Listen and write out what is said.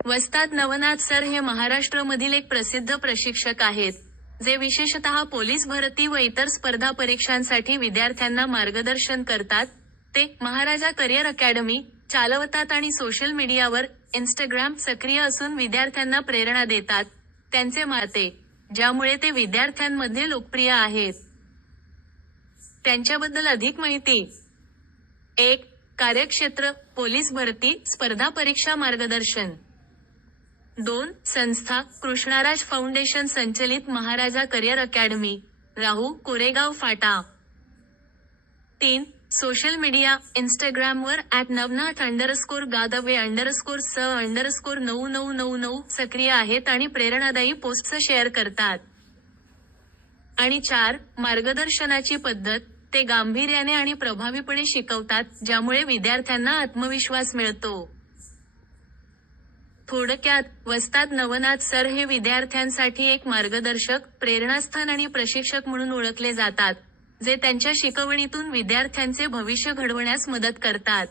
वस्ताद नवनाथ सर हे महाराष्ट्रामधील एक प्रसिद्ध प्रशिक्षक आहेत, जे विशेषतः पोलीस भरती व इतर स्पर्धा परीक्षांसाठी विद्यार्थ्यांना मार्गदर्शन करतात. ते महाराजा करिअर अकॅडमी चालवतात आणि सोशल मीडियावर इंस्टाग्राम सक्रिय असून विद्यार्थ्यांना प्रेरणा देतात. त्यांचे माते, ज्यामुळे ते विद्यार्थ्यांमध्ये लोकप्रिय आहेत. त्यांच्याबद्दल अधिक माहिती. 1. कार्यक्षेत्र: पोलीस भरती, स्पर्धा परीक्षा मार्गदर्शन. 2. संस्था: कृष्णाराज फाउंडेशन संचलित महाराजा करिअर अकॅडमी, राहू, कोरेगाव फाटा. 3. सोशल मीडिया: इंस्टाग्रामवर @navna_gadave_s_9999 सक्रिय आहेत आणि प्रेरणादायी पोस्ट्स शेअर करतात. आणि 4. मार्गदर्शनाची पद्धत: ते गांभीर्याने आणि प्रभावीपणे शिकवतात, ज्यामुळे विद्यार्थ्यांना आत्मविश्वास मिळतो. थोडक्यात, वस्ताद नवनाथ सर हे विद्यार्थ्यांसाठी एक मार्गदर्शक, प्रेरणास्थान आणि प्रशिक्षक म्हणून ओळखले जातात, जे त्यांच्या शिकवणीतून विद्यार्थ्यांचे भविष्य घडवण्यास मदत करतात.